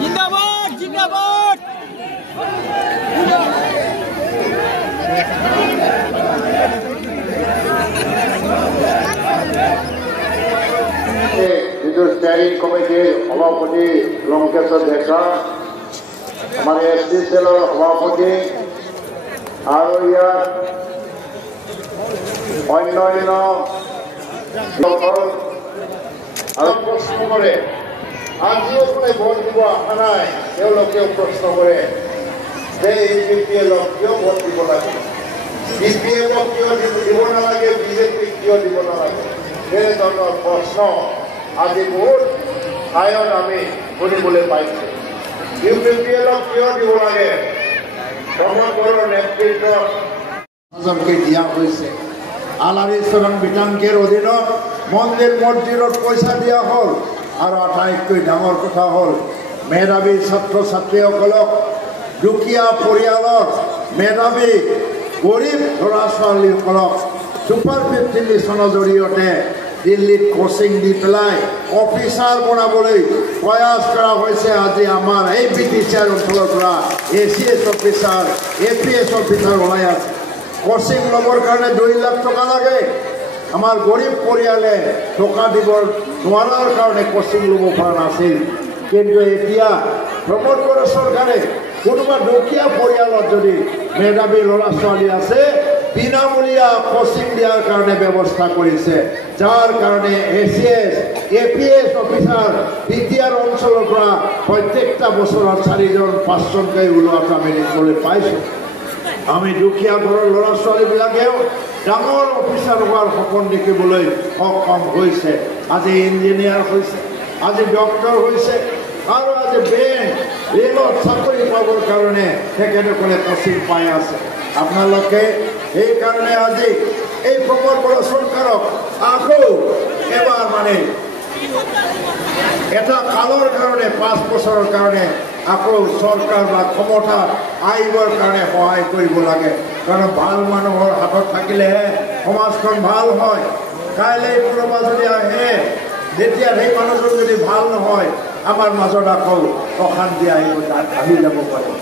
जिंदाबाद जिंदाबाद steering committee सभापति लंकेश्वर डेका हमारे एसटी सेलर सभापति और अन्य प्रश्न करे आजिओ कोई भोट दी आशा ना प्रश्न करे BPLক क्यों भोट दी लगे BPLক क्यों दी नागे बीजेपी क्यों दी नागे प्रश्न आज बहुत ठायत आमी शुनिबले पाइছো BPLক क्यों दी लगे समग्र नेतृत्व दिया आलारीचरण बिटांकेर अधीन मंदिर मस्जिदत पैसा दिया हल और आटाइतকৈ डाঙर कथा हल मेधावी छात्र छात्रीসকলক दुखिया परियालर मेधावी गरीब लड़ा छालीসকলক सुपार 50 मिशনৰ জৰিয়তে दिल्लीत कोचिंग दी पेलाय अफिसार बनाবলৈ प्रयास करा হৈছে আজি আমাৰ এই বিটিচিআৰ অঞ্চলৰ পৰা ACS অফিসাৰ APS অফিসাৰ ওলাই আছে कोचिंग लबर कारण 2 लाख टका लगे आमार गरीब परियाले टका दिबर नोवारार कारणे कोचिंग लब पारा नासिल किन्तु एतिया प्रमोद बर सरकारे कोनोबा दुखिया परियालत जदि मेधावी लड़ा छाली आछे बिनामूलिया कोचिंग दियार कारणे व्यवस्था करिছে जार कारणे ACS APS अफिसार बिटिआर अंचলৰ পৰা प्रत्येकटा বছৰত 4 জন 5 জনকৈ ওলোৱাটো আমি দেখিবলৈ পাইছো आमी दुखिया घर लड़ा छालीबिलाकेও डाঙर अफिसार होवार सपन देखिবলৈ सक्षम হৈছে আজি ইঞ্জিনিয়াৰ হৈছে আজি ডক্টৰ হৈছে আৰু আজি ৰেলত চাকৰি পাবৰ কাৰণে তেখেতসকলে কোচিং পাই আছে আপোনালোকে এই কাৰণে আজি এই প্ৰমোদ বড়ো চৰকাৰক আকৌ এবাৰ মানে এটা কালৰ কাৰণে 5 বছৰৰ কাৰণে আকৌ सरकार বা ক্ষমতা আইবৰ কাৰণে সহায় কৰিব লাগে কাৰণ ভাল মানুহৰ হাতত থাকিলেহে সমাজখন ভাল হয় কাইলৈ কোনোবা যদি আহে যেতিয়া সেই মানুহজন যদি ভাল নহয় আমাৰ মাজত আকৌ অশান্তি আহি যাব পাৰে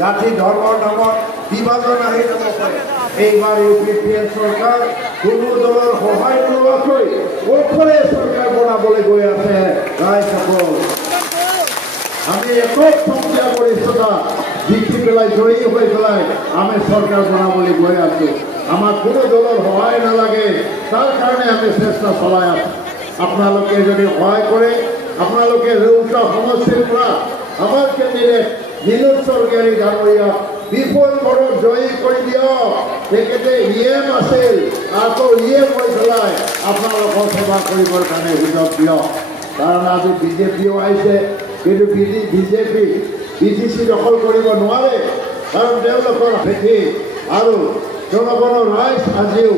জাতি ধৰ্মৰ নামত বিভাজন আহি যাব পাৰে এইবাৰ UPPL চৰকাৰ কোনো দলৰ সহায় নোলোৱাকৈ অকলে চৰকাৰ বনাবলৈ গৈ আছে ৰাইজসকল আমি একক সংখ্যা গরিষ্ঠতা জিকি পেলায় জয়ী হয়ে পেলায় আমি সরকার বনাবলে গৈ আছো আমার কোনো দলের সহায় নালাগে তার কারণে আমি চেষ্টা চলাই আছো আপনালোকে যদি সহায় করে আপনালোকে রেউটা সমষ্টির পৰা আমাৰ ক্যান্ডিডেট নীলোৎ স্বৰ্গীয়াৰী ডাঙৰীয়া বিপুল বড়োক জয়ী কৰি দিয়ক তেখেতে EM আছিল আকৌ EM হৈ পেলায় আপোনালোকৰ সেৱা কৰিবৰ কাৰণে সুযোগ দিয়ক কাৰণ আজি বিজেপিও আহিছে কিন্তু বিজেপি BTC দখল কৰিব নোৱাৰে কাৰণ তেওঁলোকৰ ভেটি আৰু জনগণৰ ৰাইজ আজিও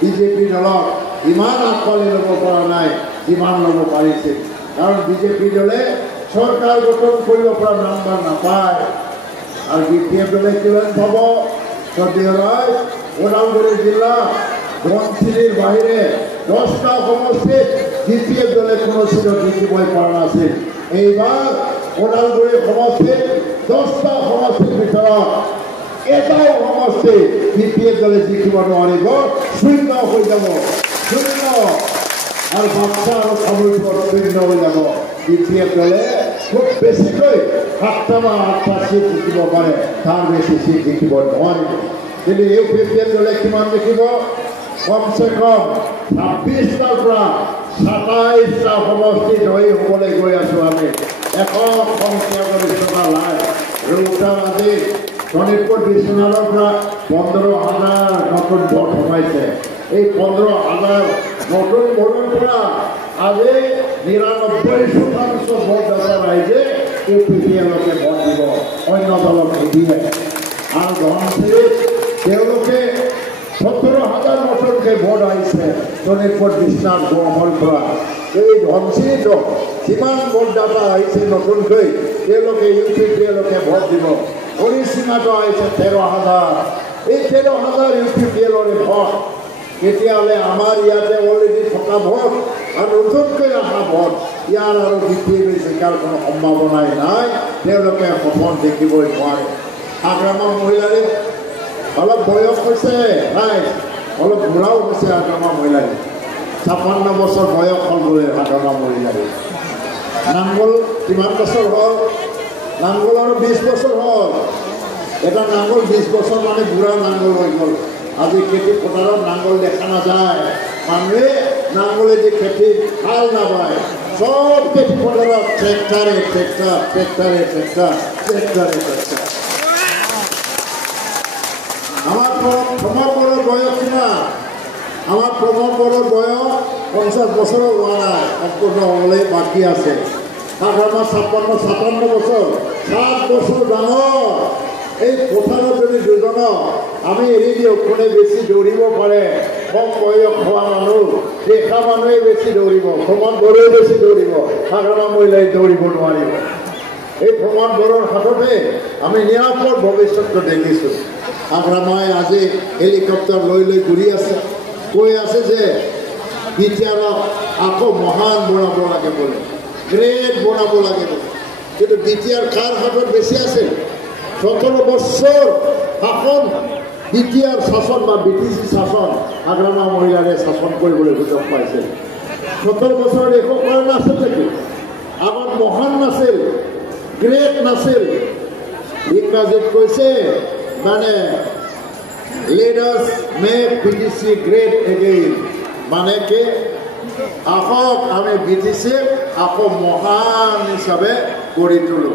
বিজেপি দলক ইমান আঁকোৱালি ল'ব পৰা নাই যিমান ল'ব পাৰিছিল কাৰণ বিজেপি দলে চৰকাৰ গঠন কৰিব পৰা নাম্বাৰ নাপায় আৰু BPF দলে কিমান পাব সদীয় ৰাইজ ওদালগুৰি জিলা ধনশিৰিৰ বাহিৰে 10টা সমষ্টিত BPF দলে কোনো চিট জিকিবই পৰা নাছিল এইবাৰ ওদালগুৰি সমষ্টিত 10টা সমষ্টিৰ ভিতৰত এটাও সমষ্টি BPF দলে জিকিব নোৱাৰিব শূন্য হৈ যাব শূন্য আৰু বাক্সা আৰু কামৰূপত শূন্য হৈ যাব BPF দলে খুব বেছিকৈ 7টা বা 8টা চিট জিকিব পাৰে তাৰ বেছি চিট জিকিব নোৱাৰিব কিন্তু UPPF দলে কিমান জিকিব কমসে কম 26টাৰ পৰা 27টা সমষ্টি জয়ী হ'বলৈ গৈ আছো আমি একক সংখ্যা গৰিষ্ঠতা লাই ৰেউটা আজি শোণিতপুৰ ডিভিজনৰ পৰা 15,000 নতুন ভোট সোমাইছে এই 15,000 নতুন ভোটৰ পৰা আজি 99% ভোট দাতা ৰাইজে UPPLকে ভোট দিব অন্য দলক নিদিয়ে আৰু ধনশিৰিত তেওঁলোকে 17,000 নতুনকৈ ভোট আহিছে শোণিতপুৰ ডিভিজনৰ গড়ৰ পৰা এই ধনশিৰিত যিমান ভোট দাতা আহিছে নতুনকৈ তেওঁলোকে UPPLকে ভোট দিব পৰিসীমাটো আহিছে 13,000 এই 13,000 UPPLৰে ভোট তেতিয়াহ'লে আমাৰ ইয়াতে অলৰেডি থকা ভোট আৰু নতুনকৈ অহা ভোট ইয়াৰ আৰু BPM জিকাৰ কোনো সম্ভাৱনাই নাই তেওঁলোকে সপোন দেখিবই নোৱাৰে আগ্ৰামৰ মহিলাৰে অলপ বয়স হৈছে নাই অলপ বুঢ়াও হৈছে আগ্ৰামৰ মহিলাৰে 56 বছৰ বয়স হ'ল বোলে আগ্ৰামৰ মহিলাৰে নাঙ্গল কিমান বছৰ হ'ল নাঙ্গলৰ 20 বছৰ হ'ল এটা নাঙ্গল 20 বছৰ মানে বুঢ়া নাঙ্গল হৈ গ'ল আজি খেতি পথাৰত নাঙ্গল দেখা নাযায় মানুহে নাঙ্গলেদি খেতি হাল নাবায় সব খেতি পথাৰত ট্ৰেক্টৰে আমার প্রমোদ বড়োর বয়স কিনা আমার প্রমোদ বড়োর বয়স 50 বছর হওয়া নাই সম্পূর্ণ হলে বাকি আছে আমার 56-57 বছর 7 বছর ডাঙর এই পথাৰত যদি দুজন আমি এৰি দিওঁ কোনে বেছি দৌৰিব পাৰে কম বয়স হোৱা মানুহ দেখা মানুহে বেছি দৌৰিব প্ৰমোদ বড়োৱে বেছি দৌৰিব সাধাৰণ মহিলাই দৌৰিব নোৱাৰিব এই প্ৰমোদ বড়োৰ হাততে আমি নিৰাপদ ভৱিষ্যতটো দেখিছোঁ আগ্ৰামাই আজি হেলিকপ্টাৰ লৈ ঘূৰি আছে কৈ আছে যে বিটিআৰক আকৌ মহান বনাব লাগে বোলে গ্ৰেট বনাব লাগে বোলে কিন্তু বিটিআৰ কাৰ হাতত বেছি আছে 17 বছৰ শাসন বিটিআৰ শাসন বা BTC শাসন আগ্ৰামা মহিলাৰে শাসন কৰিবলৈ সুযোগ পাইছে 17 বছৰ একো কৰা নাছিল নেকি আগত মহান নাছিল গ্ৰেট নাছিল ইংৰাজীত কৈছে মানে let us make BTC great again মানে কি আহক আমি BTC আকৌ মহান হিচাপে কৰি তোলো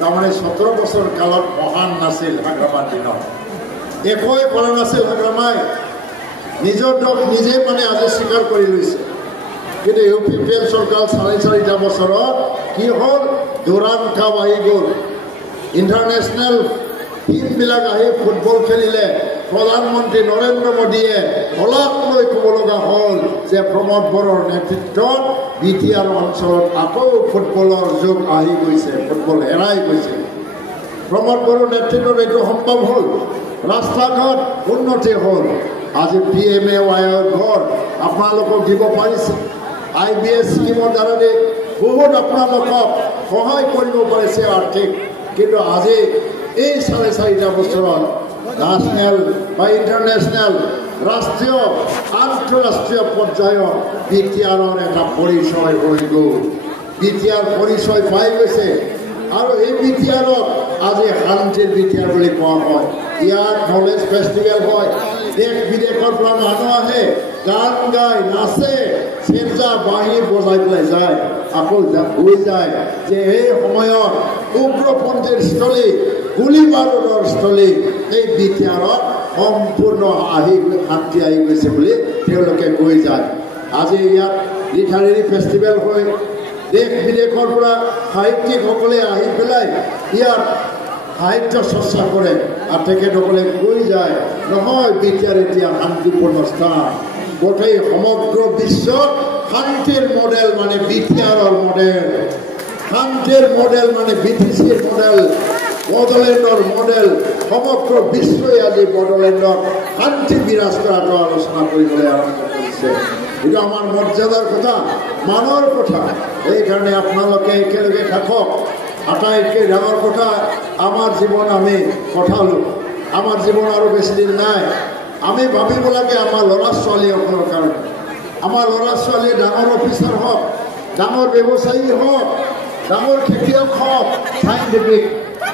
তাৰমানে 17 বছৰ কালত মহান নাছিল আগ্ৰামাৰ দিনত একোৱে কৰা নাছিল আগ্ৰামাই নিজৰ দোষ নিজে মানে আজি স্বীকাৰ কৰি লৈছে কিন্তু UPPL চৰকাৰ 4.5 বছৰত কি হ'ল দুৰান কাপ আহি গ'ল ইণ্টাৰনেশ্যনেল টিমবিলাক আহি ফুটবল খেলিলে প্ৰধানমন্ত্ৰী নৰেন্দ্ৰ মোদীয়ে হলাক লৈ ক'ব লগা হ'ল যে প্ৰমোদ বড়োৰ নেতৃত্বত বিটিআৰ অঞ্চলত আকৌ ফুটবলৰ যুগ আহি গৈছে ফুটবল হেৰাই গৈছে প্ৰমোদ বড়োৰ নেতৃত্বত এইটো সম্ভৱ হ'ল ৰাস্তা ঘাট উন্নতি হ'ল আজি PMAYৰ ঘৰ আপোনালোকক দিব পাৰিছে IBS স্কিমৰ দ্বাৰা বহুত আপোনালোকক সহায় কৰিব পাৰিছে আৰ্থিক কিন্তু আজি এই 4.5 বছৰত ন্যাশনাল বা ইণ্টাৰনেশ্যনেল ৰাষ্ট্ৰীয় আন্তঃৰাষ্ট্ৰীয় পৰ্যায়ত বিটিআৰৰ এটা পৰিচয় হৈ গ'ল বিটিআৰ পৰিচয় পাই গৈছে আৰু এই বিটিআৰক আজি শান্তিৰ বিটিআৰ বুলি কোৱা হয় ইয়াত নলেজ ফেষ্টিভেল হয় দেশ বিদেশৰ পৰা মানুহ আহে গান গায় নাচে চেৰজা বাঁহী বজাই পেলাই যায় আকৌ হৈ যায় যে এই সময়ত উগ্ৰপন্থীৰ স্থলী গুলি বাৰুদৰ স্থলী এই বিটিআৰত সম্পূৰ্ণ শান্তি আহি গৈছে বুলি তেওঁলোকে কৈ যায় আজি ইয়াত লিটাৰেৰী ফেষ্টিভেল হয় দেশ বিদেশৰ পৰা সাহিত্যিকসকলে আহি পেলাই ইয়াত সাহিত্য চৰ্চা কৰে আৰু তেখেতসকলে কৈ যায় নহয় বিটিআৰ এতিয়া শান্তিপূৰ্ণ স্থান গোটেই সমগ্ৰ বিশ্বত শান্তিৰ মডেল মানে বিটিআৰৰ মডেল শান্তিৰ মডেল মানে BTCৰ মডেল বড়োলেণ্ডৰ মডেল সমগ্ৰ বিশ্বই আজি বড়োলেণ্ডত শান্তি বিৰাজ কৰাটো আলোচনা কৰিবলৈ আৰম্ভ কৰিছে এইটো আমাৰ মৰ্যাদাৰ কথা মানৰ কথা এইকাৰণে আপোনালোকে একেলগে থাকক আটাইতকৈ ডাঙৰ কথা আমাৰ জীৱন আমি পঠালোঁ আমাৰ জীৱন আৰু বেছি দিন নাই আমি ভাবিব লাগে আমাৰ ল'ৰা ছোৱালীসকলৰ কাৰণে আমাৰ ল'ৰা ছোৱালী ডাঙৰ অফিচাৰ হওক ডাঙৰ ব্যৱসায়ী হওক ডাঙৰ খেতিয়ক হওক সাইণ্টিফিক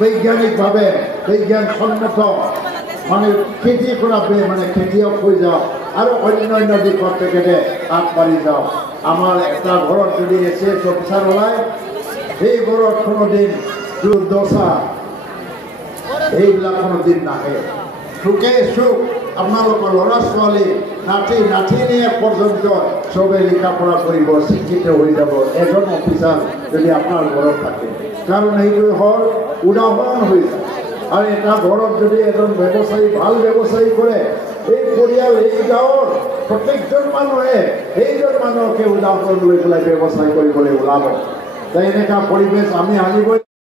বৈজ্ঞানিকভাৱে বিজ্ঞানসন্মত মানে খেতি কৰা মানে খেতিয়ক হৈ যাওক আৰু অন্যান্য দিশত তেখেতে আগবাঢ়ি যাওক আমাৰ এটা ঘৰত যদি SS অফিচাৰ ওলায় সেই ঘৰত কোনো দিন দুৰ্দশা এইবিলাক কোনো দিন নাহে সুখে সুখ আপোনালোকৰ ল'ৰা ছোৱালী নাতি নাতিনীয়ে পৰ্যন্ত চবে লিখা পঢ়া কৰিব শিক্ষিত হৈ যাব এজন অফিচাৰ যদি আপোনাৰ ঘৰত থাকে কাৰণ এইটো হ'ল উদাহৰণ হৈ যায় আৰু এটা ঘৰত যদি এজন ব্যৱসায়ী ভাল ব্যৱসায়ী কৰে এই পৰিয়াল এই গাঁৱৰ প্ৰত্যেকজন মানুহে সেইজন মানুহকে উদাহৰণ লৈ পেলাই ব্যৱসায় কৰিবলৈ ওলাব এনেকুৱা পৰিৱেশ আমি আনিবই